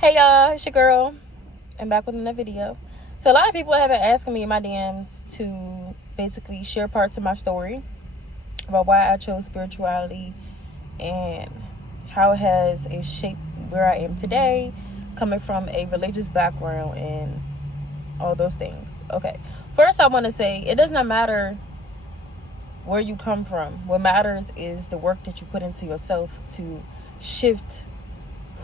Hey y'all, it's your girl. I'm back with another video. So a lot of people have been asking me in my DMs to basically share parts of my story about why I chose spirituality and how it shaped where I am today, coming from a religious background and all those things. Okay, first I want to say it does not matter where you come from. What matters is the work that you put into yourself to shift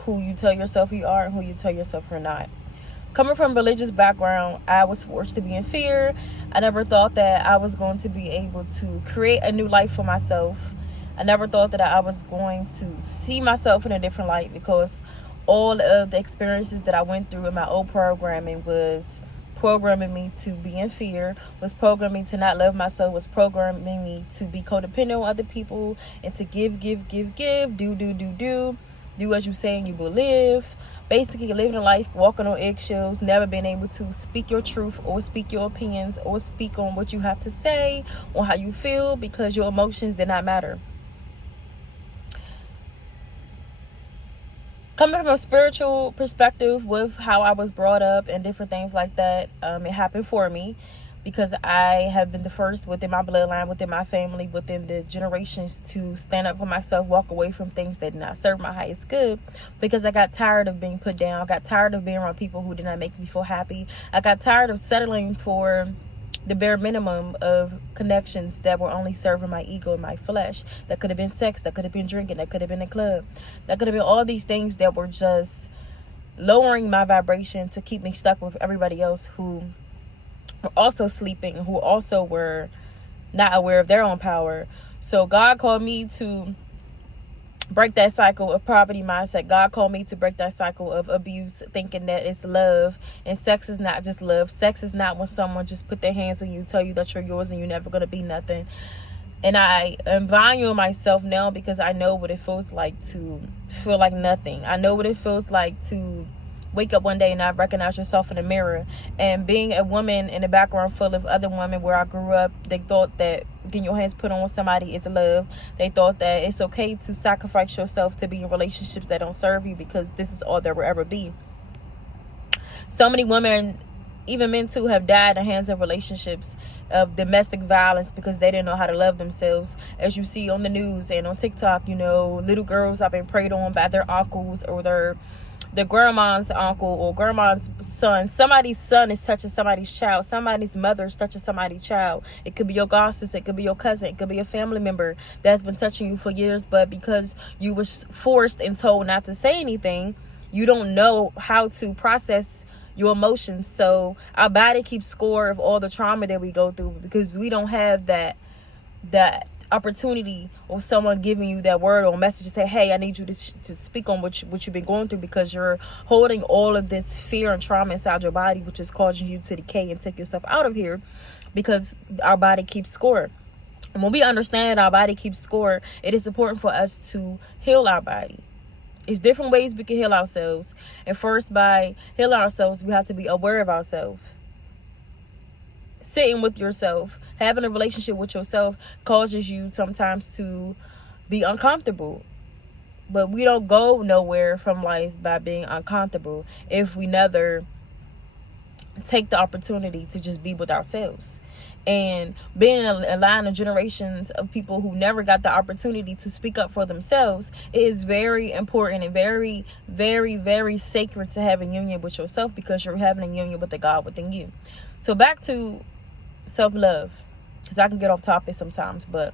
who you tell yourself you are and who you tell yourself you're not. Coming from a religious background, I was forced to be in fear. I never thought that I was going to be able to create a new life for myself. I never thought that I was going to see myself in a different light, because all of the experiences that I went through in my old programming was programming me to be in fear, was programming me to not love myself, was programming me to be codependent on other people and to give, do as you say and you will live. Basically living a life walking on eggshells, never being able to speak your truth or speak your opinions or speak on what you have to say or how you feel, because your emotions did not matter. Coming from a spiritual perspective with how I was brought up and different things like that, it happened for me because I have been the first within my bloodline, within my family, within the generations to stand up for myself, walk away from things that did not serve my highest good, because I got tired of being put down. I got tired of being around people who did not make me feel happy. I got tired of settling for the bare minimum of connections that were only serving my ego and my flesh. That could have been sex, that could have been drinking, that could have been a club, that could have been all these things that were just lowering my vibration to keep me stuck with everybody else who were also sleeping and who also were not aware of their own power. So God called me to break that cycle of poverty mindset. God called me to break that cycle of abuse, thinking that it's love, and sex is not just love. Sex is not when someone just put their hands on you, tell you that you're yours and you're never going to be nothing. And I am valuing myself now because I know what it feels like to feel like nothing. I know what it feels like to wake up one day and not recognize yourself in the mirror. And being a woman in a background full of other women where I grew up, they thought that getting your hands put on somebody is love. They thought that it's okay to sacrifice yourself to be in relationships that don't serve you, because this is all there will ever be. So many women, even men too, have died in the hands of relationships of domestic violence because they didn't know how to love themselves. As you see on the news and on TikTok, little girls have been preyed on by their uncles or their grandma's uncle or grandma's son. Somebody's son is touching somebody's child. Somebody's mother is touching somebody's child. It could be your god sister, it could be your cousin, it could be a family member that's been touching you for years, but because you were forced and told not to say anything, you don't know how to process your emotions. So our body keeps score of all the trauma that we go through, because we don't have that opportunity or someone giving you that word or message to say, hey, I need you to speak on what you've been going through, because you're holding all of this fear and trauma inside your body, which is causing you to decay and take yourself out of here, because our body keeps score. And when we understand our body keeps score, it is important for us to heal our body. It's different ways we can heal ourselves. And first, by healing ourselves, we have to be aware of ourselves. Sitting with yourself, having a relationship with yourself causes you sometimes to be uncomfortable. But we don't go nowhere from life by being uncomfortable if we never take the opportunity to just be with ourselves. And being in a line of generations of people who never got the opportunity to speak up for themselves, it is very important and very, very, very sacred to have a union with yourself, because you're having a union with the God within you. So back to self-love, because I can get off topic sometimes, but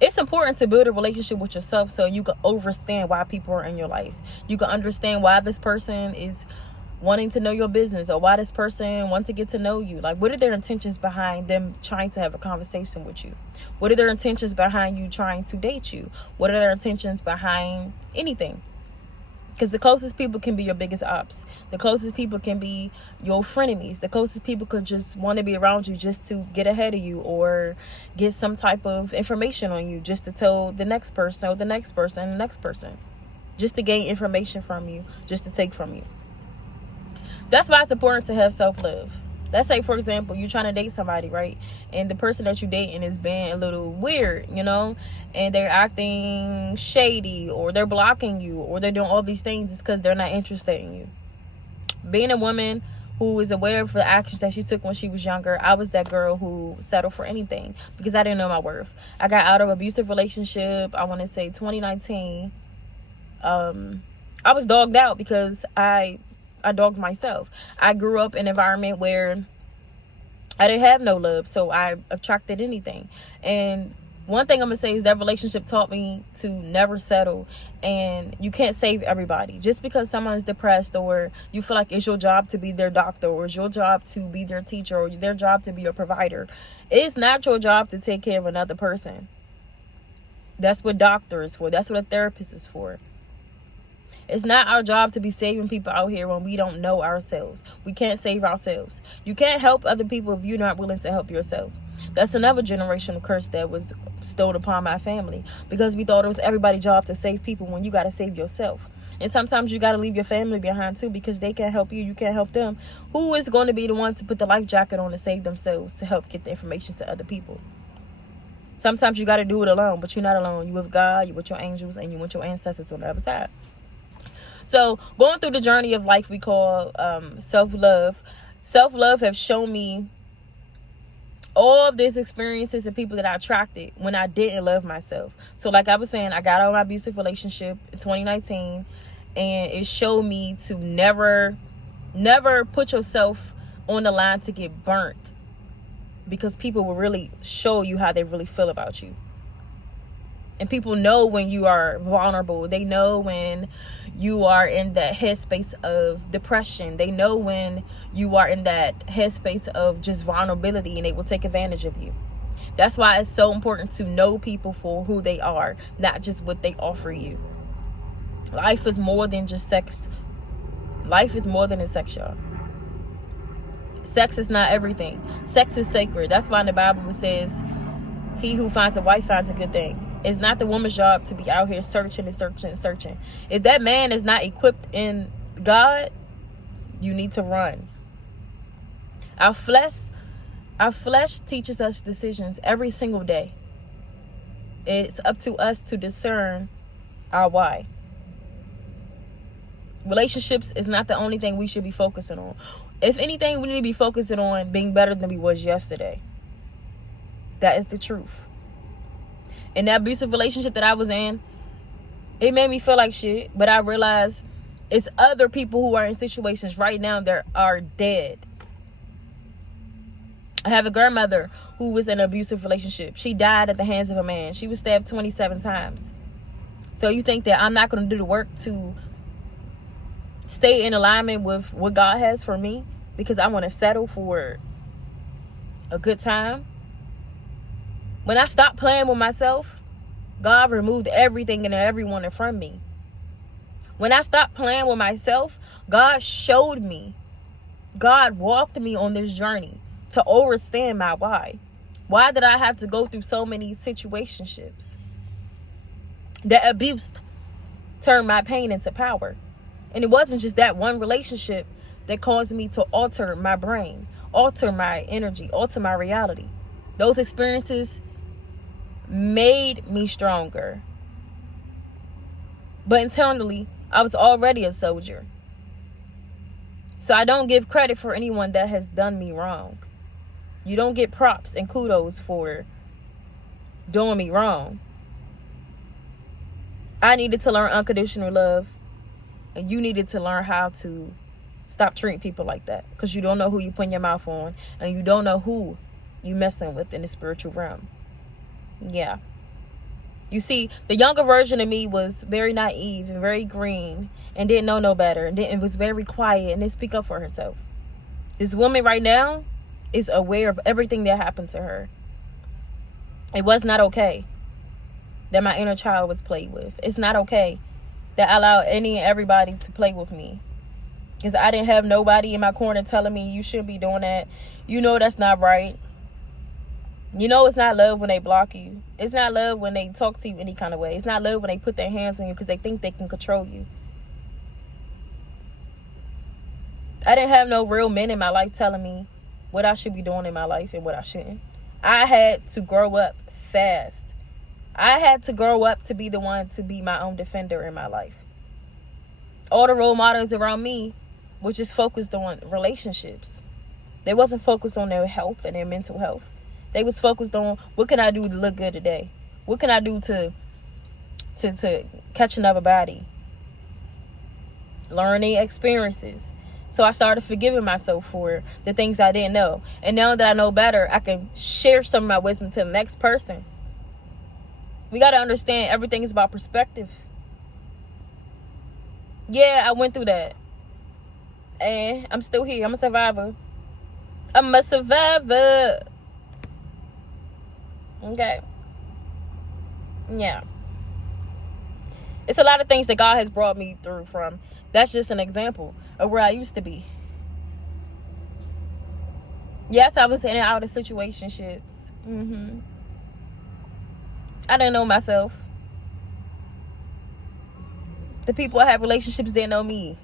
it's important to build a relationship with yourself so you can understand why people are in your life. You can understand why this person is wanting to know your business, or why this person wants to get to know you. Like, what are their intentions behind them trying to have a conversation with you? What are their intentions behind you trying to date you? What are their intentions behind anything? Because the closest people can be your biggest ops. The closest people can be your frenemies. The closest people could just want to be around you just to get ahead of you, or get some type of information on you, just to tell the next person or the next person and the next person, just to gain information from you, just to take from you. That's why it's important to have self-love. Let's say, for example, you're trying to date somebody, right? And the person that you're dating is being a little weird, and they're acting shady, or they're blocking you, or they're doing all these things. It's because they're not interested in you. Being a woman who is aware of the actions that she took when she was younger, I was that girl who settled for anything because I didn't know my worth. I got out of an abusive relationship, I want to say 2019. I was dogged out because I dogged myself. I grew up in an environment where I didn't have no love, so I attracted anything. And one thing I'm going to say is that relationship taught me to never settle. And you can't save everybody. Just because someone's depressed, or you feel like it's your job to be their doctor, or it's your job to be their teacher, or their job to be your provider, it's not your job to take care of another person. That's what doctor is for. That's what a therapist is for. It's not our job to be saving people out here when we don't know ourselves. We can't save ourselves. You can't help other people if you're not willing to help yourself. That's another generational curse that was bestowed upon my family, because we thought it was everybody's job to save people when you got to save yourself. And sometimes you got to leave your family behind too, because they can't help you. You can't help them. Who is going to be the one to put the life jacket on to save themselves, to help get the information to other people? Sometimes you got to do it alone, but you're not alone. You're with God, you're with your angels, and you're with your ancestors on the other side. So going through the journey of life we call self-love have shown me all of these experiences and people that I attracted when I didn't love myself. So like I was saying, I got out of my abusive relationship in 2019, and it showed me to never put yourself on the line to get burnt, because people will really show you how they really feel about you. And people know when you are vulnerable. They know when you are in that headspace of depression. They know when you are in that headspace of just vulnerability, and they will take advantage of you. That's why it's so important to know people for who they are, not just what they offer you. Life is more than just sex. Life is more than a sex, y'all. Sex is not everything. Sex is sacred. That's why in the Bible it says, he who finds a wife finds a good thing. It's not the woman's job to be out here searching and searching and searching. If that man is not equipped in God, you need to run. Our flesh teaches us decisions every single day. It's up to us to discern our why. Relationships is not the only thing we should be focusing on. If anything, we need to be focusing on being better than we was yesterday. That is the truth. In that abusive relationship that I was in, it made me feel like shit. But I realized it's other people who are in situations right now that are dead. I have a grandmother who was in an abusive relationship. She died at the hands of a man. She was stabbed 27 times. So you think that I'm not going to do the work to stay in alignment with what God has for me because I want to settle for a good time? When I stopped playing with myself, God removed everything and everyone from me. When I stopped playing with myself, God showed me. God walked me on this journey to understand my why. Why did I have to go through so many situationships? That abuse turned my pain into power. And it wasn't just that one relationship that caused me to alter my brain, alter my energy, alter my reality. Those experiences made me stronger. But internally, I was already a soldier. So I don't give credit for anyone that has done me wrong. You don't get props and kudos for doing me wrong. I needed to learn unconditional love. And you needed to learn how to stop treating people like that. Because you don't know who you putting your mouth on. And you don't know who you messing with in the spiritual realm. Yeah. You see, the younger version of me was very naive and very green. And didn't know no better. And was very quiet and didn't speak up for herself. This woman right now is aware of everything that happened to her. It was not okay that my inner child was played with. It's not okay that I allowed any and everybody to play with me. Because I didn't have nobody in my corner telling me you shouldn't be doing that. You know that's not right. You know it's not love when they block you. It's not love when they talk to you any kind of way. It's not love when they put their hands on you because they think they can control you. I didn't have no real men in my life telling me what I should be doing in my life and what I shouldn't. I had to grow up fast. I had to grow up to be the one to be my own defender in my life. All the role models around me were just focused on relationships. They wasn't focused on their health and their mental health. They was focused on, what can I do to look good today? What can I do to catch another body? Learning experiences. So I started forgiving myself for the things I didn't know. And now that I know better, I can share some of my wisdom to the next person. We got to understand everything is about perspective. Yeah, I went through that. And I'm still here. I'm a survivor. I'm a survivor. Okay. Yeah. It's a lot of things that God has brought me through from. That's just an example of where I used to be. Yes, I was in and out of situationships. I didn't know myself. The people I had relationships didn't know me.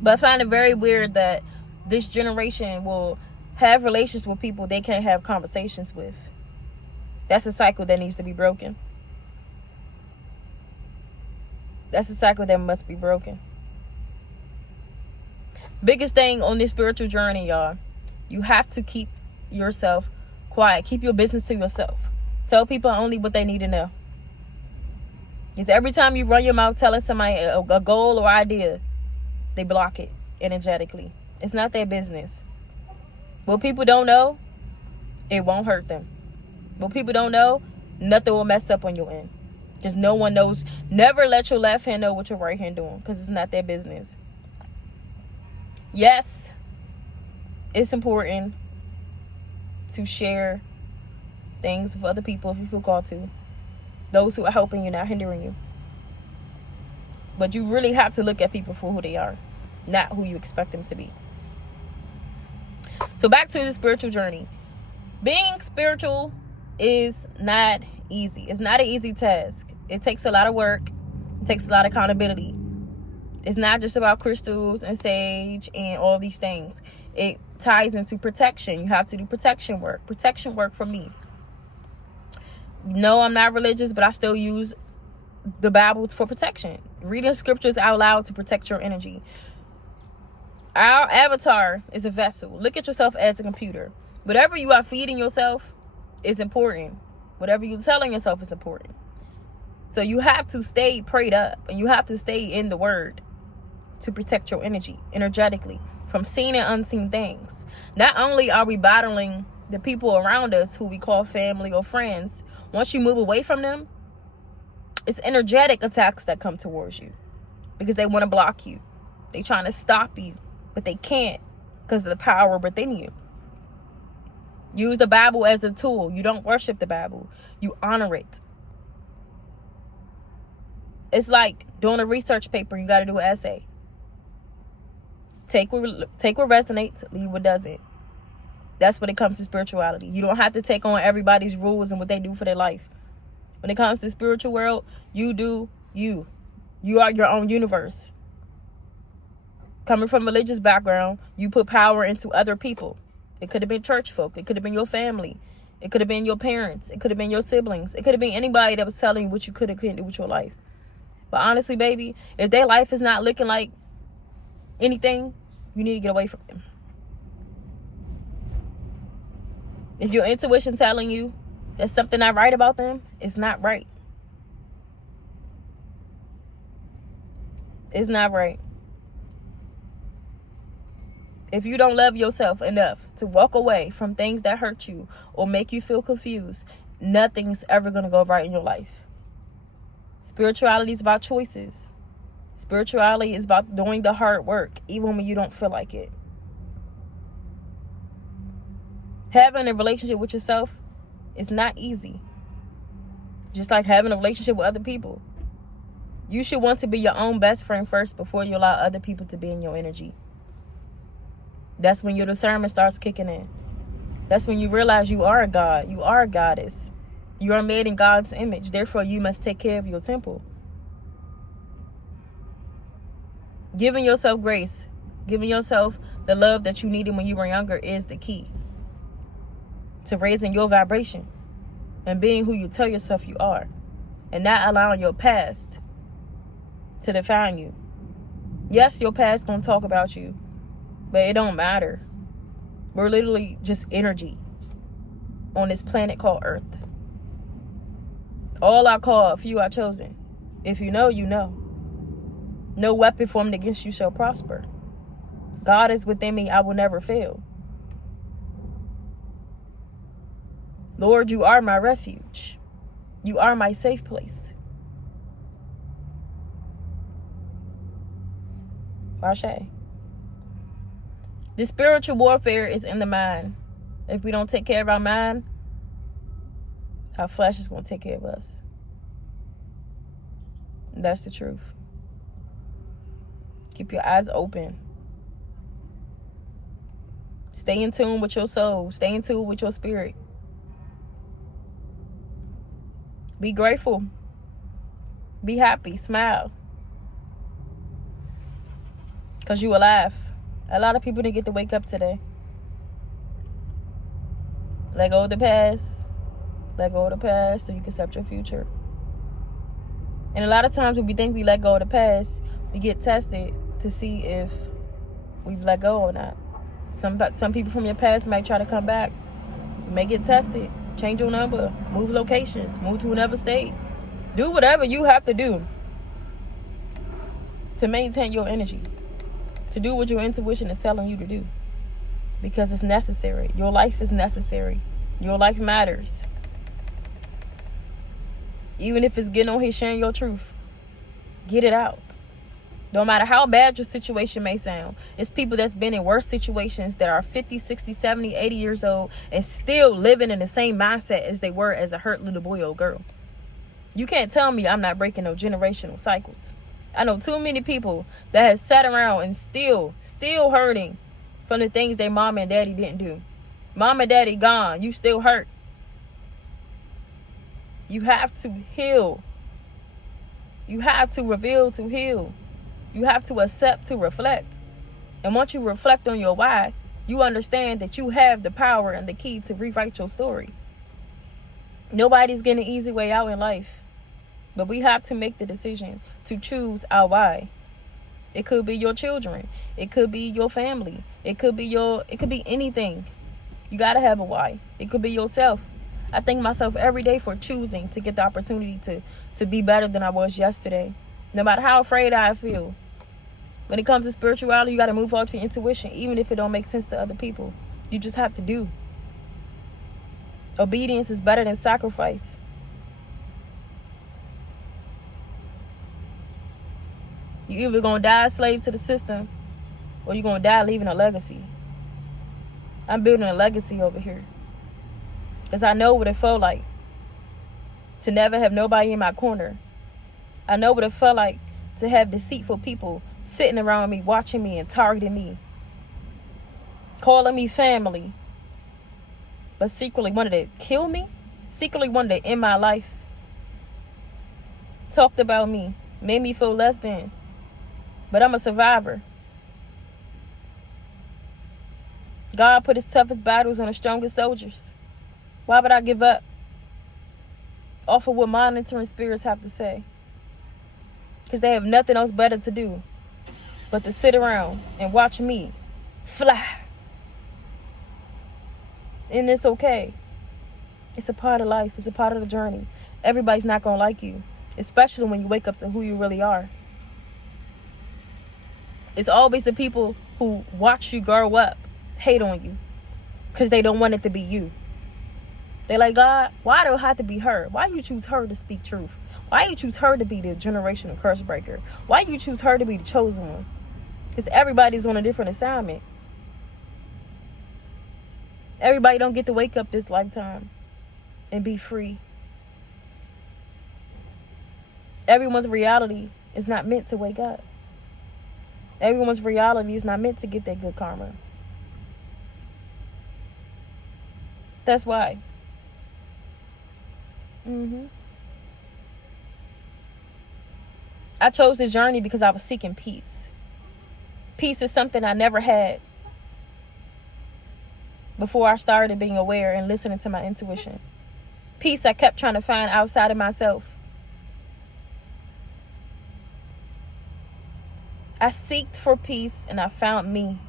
But I find it very weird that this generation will have relations with people they can't have conversations with. That's a cycle that needs to be broken. That's a cycle that must be broken. Biggest thing on this spiritual journey, y'all, you have to keep yourself quiet. Keep your business to yourself. Tell people only what they need to know. Because every time you run your mouth telling somebody a goal or idea, they block it energetically. It's not their business. What people don't know, it won't hurt them. What people don't know, nothing will mess up on your end. Because no one knows. Never let your left hand know what your right hand doing. Because it's not their business. Yes, it's important to share things with other people if you feel called to. Those who are helping you, not hindering you. But you really have to look at people for who they are, not who you expect them to be. So back to the spiritual journey. Being spiritual is not easy. It's not an easy task. It takes a lot of work. It takes a lot of accountability. It's not just about crystals and sage and all these things. It ties into protection. You have to do protection work. Protection work for me. No, I'm not religious, but I still use the Bible for protection. Reading scriptures out loud to protect your energy. Our avatar is a vessel. Look at yourself as a computer. Whatever you are feeding yourself is important. Whatever you're telling yourself is important. So you have to stay prayed up. And you have to stay in the word to protect your energy energetically from seen and unseen things. Not only are we battling the people around us who we call family or friends, once you move away from them, it's energetic attacks that come towards you because they want to block you. They're trying to stop you, but they can't because of the power within you. Use the Bible as a tool. You don't worship the Bible. You honor it. It's like doing a research paper. You got to do an essay. Take what resonates, leave what doesn't. That's when it comes to spirituality. You don't have to take on everybody's rules and what they do for their life. When it comes to spiritual world, you do you. You are your own universe. Coming from a religious background, you put power into other people. It could have been church folk. It could have been your family. It could have been your parents. It could have been your siblings. It could have been anybody that was telling you what you could and couldn't do with your life. But honestly, baby, if their life is not looking like anything, you need to get away from them. If your intuition telling you there's something not right about them, it's not right. It's not right. If you don't love yourself enough to walk away from things that hurt you or make you feel confused, nothing's ever going to go right in your life. Spirituality is about choices. Spirituality is about doing the hard work, even when you don't feel like it. Having a relationship with yourself is not easy. Just like having a relationship with other people. You should want to be your own best friend first before you allow other people to be in your energy. That's when your discernment starts kicking in. That's when you realize you are a god. You are a goddess. You are made in God's image. Therefore, you must take care of your temple. Giving yourself grace Giving yourself the love that you needed when you were younger is the key to raising your vibration and being who you tell yourself you are, and not allowing your past to define you. Yes, your past gonna talk about you, but it don't matter. We're literally just energy on this planet called Earth. All I call, few are chosen. If you know, you know. No weapon formed against you shall prosper. God is within me, I will never fail. Lord, you are my refuge. You are my safe place. Ashe. The spiritual warfare is in the mind. If we don't take care of our mind, our flesh is going to take care of us. That's the truth. Keep your eyes open. Stay in tune with your soul. Stay in tune with your spirit. Be grateful. Be happy. Smile. Because you alive. A lot of people didn't get to wake up today. Let go of the past. Let go of the past so you can accept your future. And a lot of times when we think we let go of the past, we get tested to see if we've let go or not. Some people from your past might try to come back. You may get tested. Change your number. Move locations. Move to another state. Do whatever you have to do to maintain your energy. To do what your intuition is telling you to do. Because it's necessary. Your life is necessary. Your life matters. Even if it's getting on here sharing your truth. Get it out. No matter how bad your situation may sound. It's people that's been in worse situations that are 50, 60, 70, 80 years old and still living in the same mindset as they were as a hurt little boy or girl. You can't tell me I'm not breaking no generational cycles. I know too many people that has sat around and still hurting from the things their mom and daddy didn't do. Mom and daddy gone. You still hurt. You have to heal. You have to reveal to heal. You have to accept to reflect. And once you reflect on your why, you understand that you have the power and the key to rewrite your story. Nobody's getting an easy way out in life. But we have to make the decision to choose our why. It could be your children. It could be your family. It could be anything. You got to have a why. It could be yourself. I thank myself every day for choosing to get the opportunity to be better than I was yesterday. No matter how afraid I feel. When it comes to spirituality, you got to move on to your intuition, even if it don't make sense to other people. You just have to do. Obedience is better than sacrifice. You either going to die a slave to the system, or you're going to die leaving a legacy. I'm building a legacy over here. Because I know what it felt like to never have nobody in my corner. I know what it felt like to have deceitful people sitting around me, watching me and targeting me. Calling me family. But secretly wanted to kill me. Secretly wanted to end my life. Talked about me. Made me feel less than. But I'm a survivor. God put his toughest battles on the strongest soldiers. Why would I give up? Off of what monitoring spirits have to say. Because they have nothing else better to do but to sit around and watch me fly. And it's okay. It's a part of life. It's a part of the journey. Everybody's not going to like you. Especially when you wake up to who you really are. It's always the people who watch you grow up hate on you. Because they don't want it to be you. They're like, God, why do it have to be her? Why you choose her to speak truth? Why you choose her to be the generational curse breaker? Why you choose her to be the chosen one? Because everybody's on a different assignment. Everybody don't get to wake up this lifetime and be free. Everyone's reality is not meant to wake up. Everyone's reality is not meant to get that good karma. That's why. I chose this journey because I was seeking peace. Peace is something I never had before I started being aware and listening to my intuition. Peace I kept trying to find outside of myself. I seeked for peace and I found me.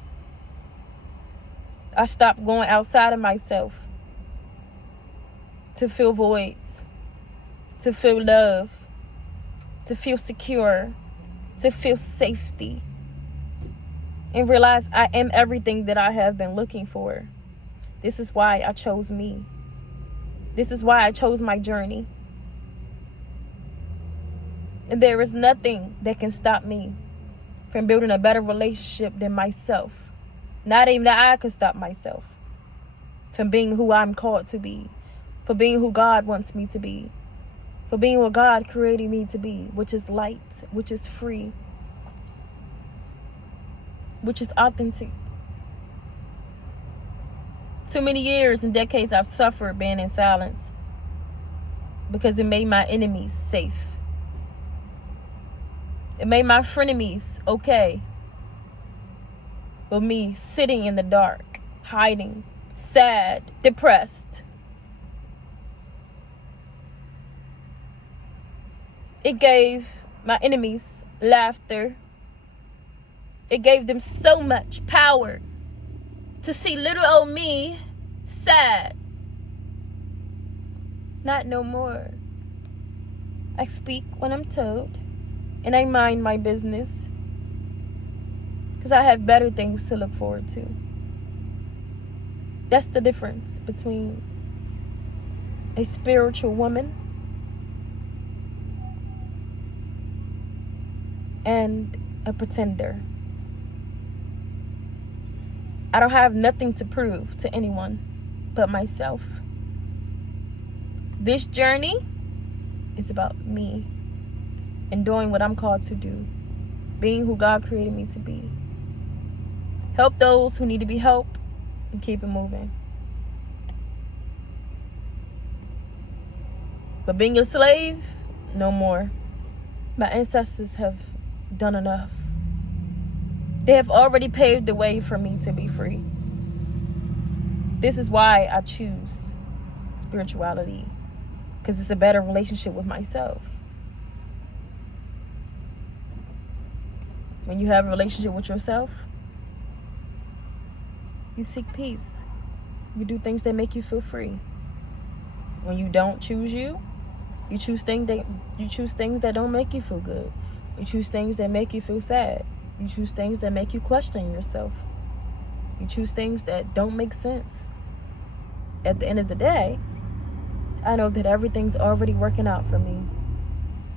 I stopped going outside of myself to fill voids, to feel love, to feel secure, to feel safety, and realize I am everything that I have been looking for. This is why I chose me. This is why I chose my journey. And there is nothing that can stop me from building a better relationship than myself. Not even that I can stop myself from being who I'm called to be, for being who God wants me to be, for being what God created me to be, which is light, which is free, which is authentic. Too many years and decades I've suffered being in silence because it made my enemies safe. It made my frenemies okay. But me sitting in the dark, hiding, sad, depressed. It gave my enemies laughter. It gave them so much power to see little old me sad. Not no more. I speak when I'm told, and I mind my business, because I have better things to look forward to. That's the difference between a spiritual woman and a pretender. I don't have nothing to prove to anyone but myself. This journey is about me and doing what I'm called to do, being who God created me to be. Help those who need to be helped and keep it moving. But being a slave, no more. My ancestors have done enough. They have already paved the way for me to be free. This is why I choose spirituality, because it's a better relationship with myself. When you have a relationship with yourself, you seek peace. You do things that make you feel free. When you don't choose you, you choose things that don't make you feel good. You choose things that make you feel sad. You choose things that make you question yourself. You choose things that don't make sense. At the end of the day, I know that everything's already working out for me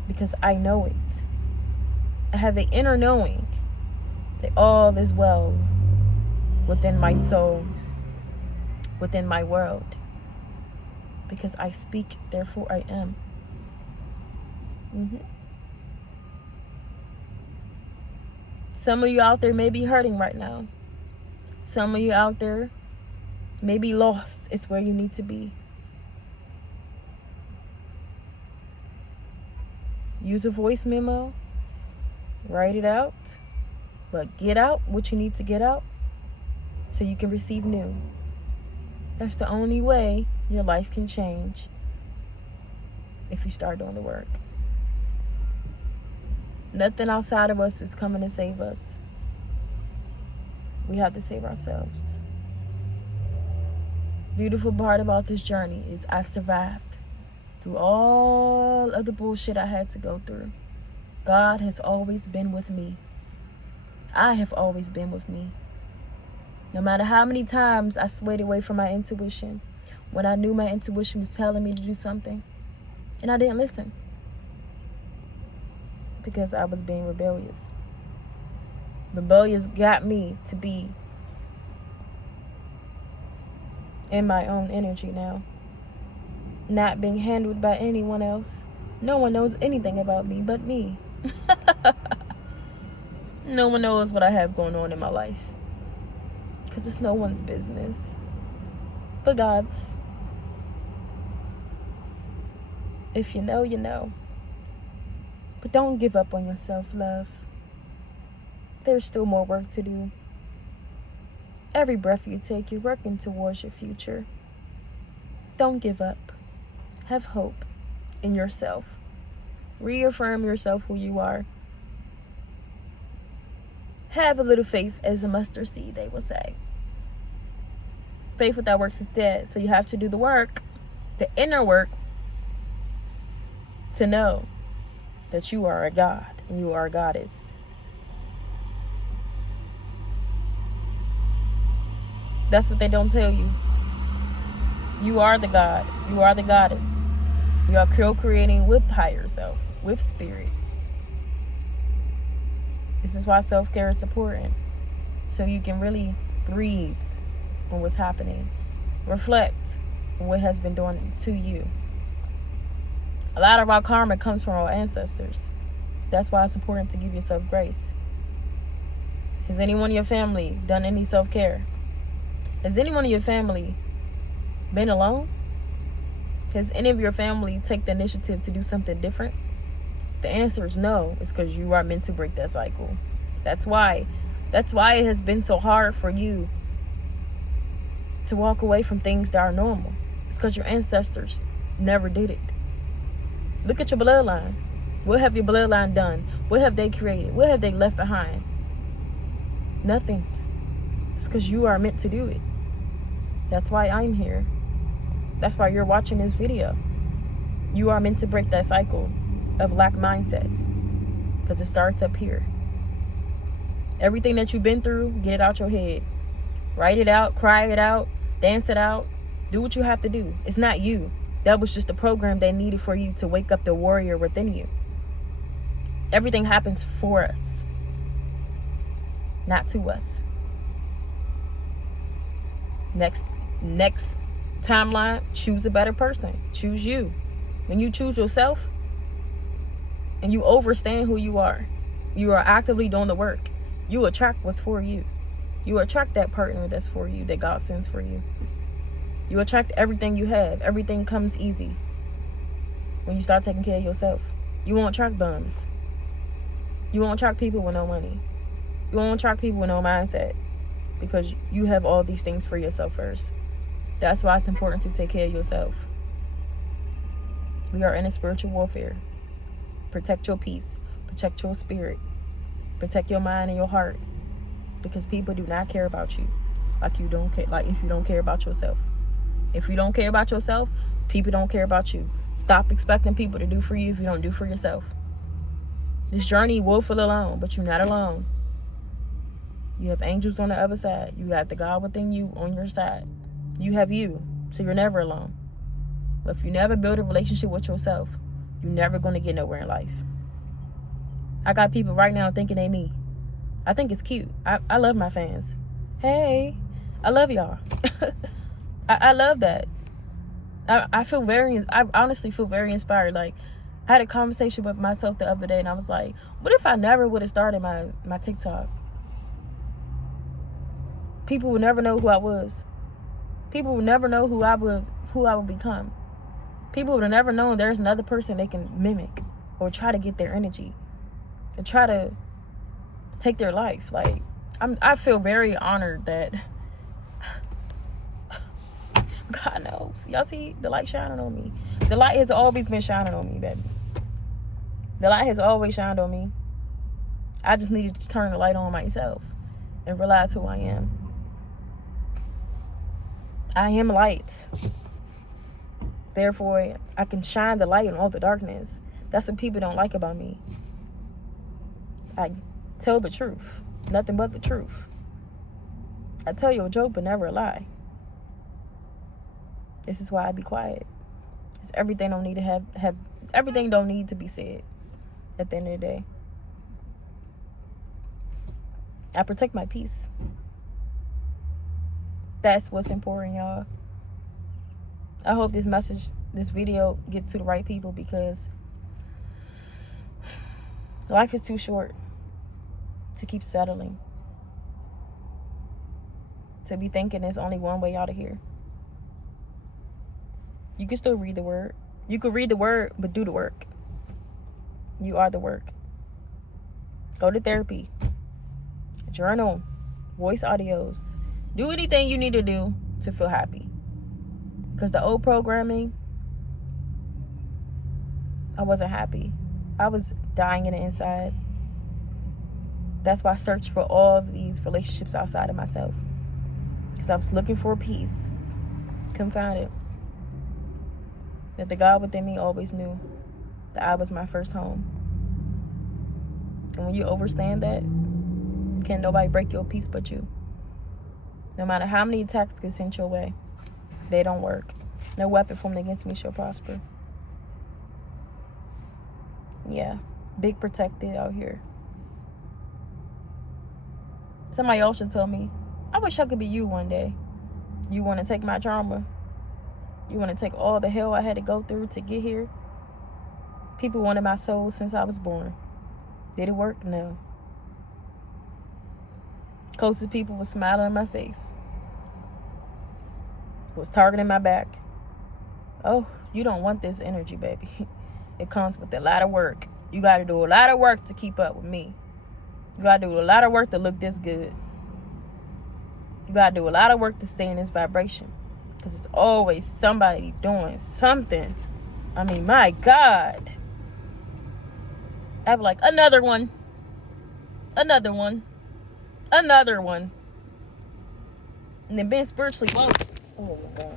because I know it. I have an inner knowing that all is well within my soul, within my world, because I speak, therefore I am. Some of you out there may be hurting right now. Some of you out there may be lost. It's where you need to be. Use a voice memo. Write it out. But get out what you need to get out so you can receive new. That's the only way your life can change, if you start doing the work. Nothing outside of us is coming to save us. We have to save ourselves. Beautiful part about this journey is I survived through all of the bullshit I had to go through. God has always been with me. I have always been with me. No matter how many times I swayed away from my intuition, when I knew my intuition was telling me to do something, and I didn't listen because I was being rebellious. Rebellious got me to be in my own energy now, not being handled by anyone else. No one knows anything about me but me. No one knows what I have going on in my life, because it's no one's business but God's. If you know, you know. But don't give up on yourself, love. There's still more work to do. Every breath you take, you're working towards your future. Don't give up. Have hope in yourself. Reaffirm yourself who you are. Have a little faith as a mustard seed, they will say. Faith without works is dead. So you have to do the work, the inner work, to know that you are a God and you are a goddess. That's what they don't tell you. You are the God. You are the goddess. You are co-creating with higher self, with spirit. This is why self-care is important. So you can really breathe on what's happening. Reflect on what has been done to you. A lot of our karma comes from our ancestors. That's why it's important to give yourself grace. Has anyone in your family done any self-care? Has anyone in your family been alone? Has any of your family take the initiative to do something different? The answer is no. It's because you are meant to break that cycle. That's why it has been so hard for you to walk away from things that are normal. It's because your ancestors never did it. Look at your bloodline. What have your bloodline done? What have they created? What have they left behind? Nothing. It's because you are meant to do it. That's why I'm here. That's why you're watching this video. You are meant to break that cycle of lack mindsets, because it starts up here. Everything that you've been through, get it out your head. Write it out, cry it out, dance it out. Do what you have to do. It's not you. That was just the program they needed for you to wake up the warrior within you. Everything happens for us, not to us. Next timeline, choose a better person. Choose you. When you choose yourself and you understand who you are actively doing the work. You attract what's for you. You attract that partner that's for you, that God sends for you. You attract everything you have. Everything comes easy when you start taking care of yourself. You won't attract bums. You won't attract people with no money. You won't attract people with no mindset, because you have all these things for yourself first. That's why it's important to take care of yourself. We are in a spiritual warfare. Protect your peace. Protect your spirit. Protect your mind and your heart, because people do not care about you like you don't care. Like if you don't care about yourself. If you don't care about yourself, people don't care about you. Stop expecting people to do for you if you don't do for yourself. This journey will feel alone, but you're not alone. You have angels on the other side. You got the God within you on your side. You have you, so you're never alone. But if you never build a relationship with yourself, you're never going to get nowhere in life. I got people right now thinking they me. I think it's cute. I love my fans. Hey, I love y'all. I love that. I honestly feel very inspired. Like, I had a conversation with myself the other day, and I was like, what if I never would have started my TikTok? People would never know who I was. People would never know who I would become. People would have never known there's another person they can mimic or try to get their energy and try to take their life. Like, I feel very honored that God knows. Y'all see the light shining on me. The light has always been shining on me, baby. The light has always shined on me. I just needed to turn the light on myself and realize who I am. I am light. Therefore, I can shine the light in all the darkness. That's what people don't like about me. I tell the truth. Nothing but the truth. I tell you a joke, but never a lie. This is why I be quiet. Because everything don't need to everything don't need to be said at the end of the day. I protect my peace. That's what's important, y'all. I hope this video gets to the right people, because life is too short to keep settling. To be thinking there's only one way out of here. You can still read the word. You can read the word, but do the work. You are the work. Go to therapy. Journal, voice audios. Do anything you need to do to feel happy. Because the old programming, I wasn't happy. I was dying in the inside. That's why I searched for all of these relationships outside of myself. Because I was looking for peace. Couldn't find it. That the God within me always knew that I was my first home. And when you understand that, can't nobody break your peace but you. No matter how many attacks get sent your way, they don't work. No weapon formed against me shall prosper. Yeah, big protected out here. Somebody else should tell me, I wish I could be you one day. You want to take my trauma? You want to take all the hell I had to go through to get here? People wanted my soul since I was born. Did it work? No. Closest people was smiling in my face. Was targeting my back. Oh, you don't want this energy, baby. It comes with a lot of work. You got to do a lot of work to keep up with me. You got to do a lot of work to look this good. You got to do a lot of work to stay in this vibration. Because it's always somebody doing something. I mean, my God. I'd be like, another one. Another one. Another one. And then being spiritually woke. Oh my gosh.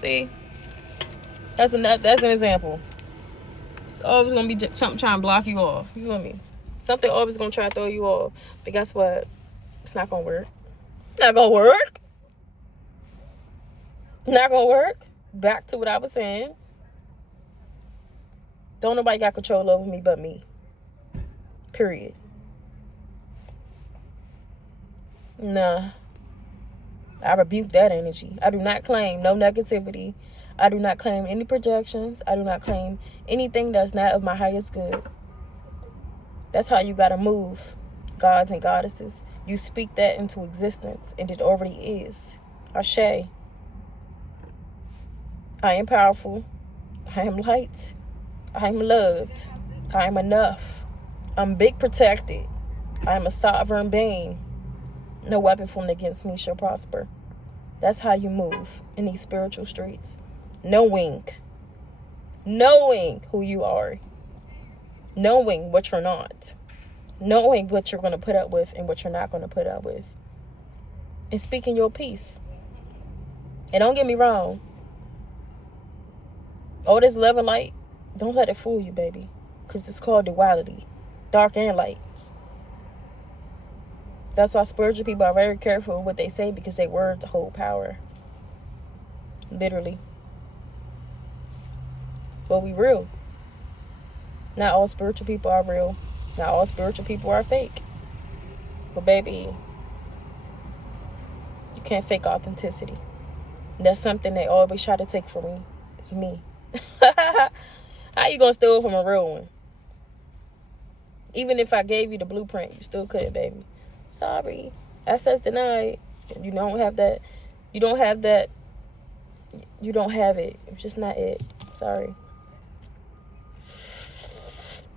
See? That's an example. It's always going to be something trying to block you off. You feel me? Something always going to try to throw you off. But guess what? It's not going to work. Not going to work. Not going to work. Back to what I was saying. Don't nobody got control over me but me. Period. Nah. I rebuke that energy. I do not claim no negativity. I do not claim any projections. I do not claim anything that's not of my highest good. That's how you got to move, gods and goddesses. You speak that into existence, and it already is. Ashe. I am powerful. I am light. I am loved. I am enough. I'm big protected. I am a sovereign being. No weapon formed against me shall prosper. That's how you move in these spiritual streets. Knowing who you are. Knowing what you're not. Knowing what you're going to put up with and what you're not going to put up with. And speaking your peace. And don't get me wrong. All this love and light, don't let it fool you, baby. Because it's called duality. Dark and light. That's why spiritual people are very careful with what they say, because their words hold power. Literally. But we real. Not all spiritual people are real. Not all spiritual people are fake. But baby, you can't fake authenticity. That's something they always try to take from me. It's me. How you gonna steal from a real one? Even if I gave you the blueprint, you still couldn't, baby. Sorry. Access denied. You don't have that. You don't have that. You don't have it. It's just not it. Sorry.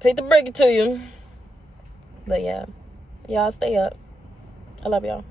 Hate to break it to you. But yeah. Y'all stay up. I love y'all.